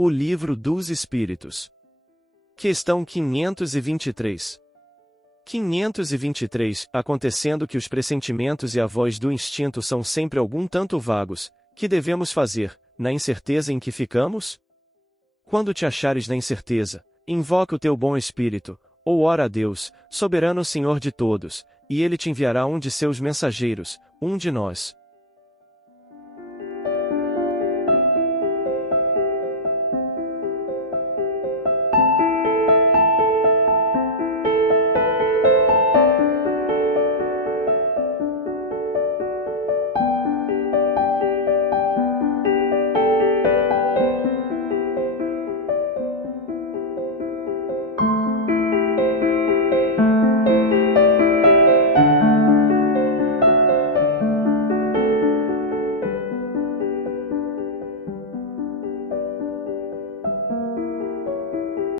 O Livro dos Espíritos. Questão 523. 523. Acontecendo que os pressentimentos e a voz do instinto são sempre algum tanto vagos, que devemos fazer, na incerteza em que ficamos? Quando te achares na incerteza, invoca o teu bom espírito, ou ora a Deus, soberano Senhor de todos, e ele te enviará um de seus mensageiros, um de nós.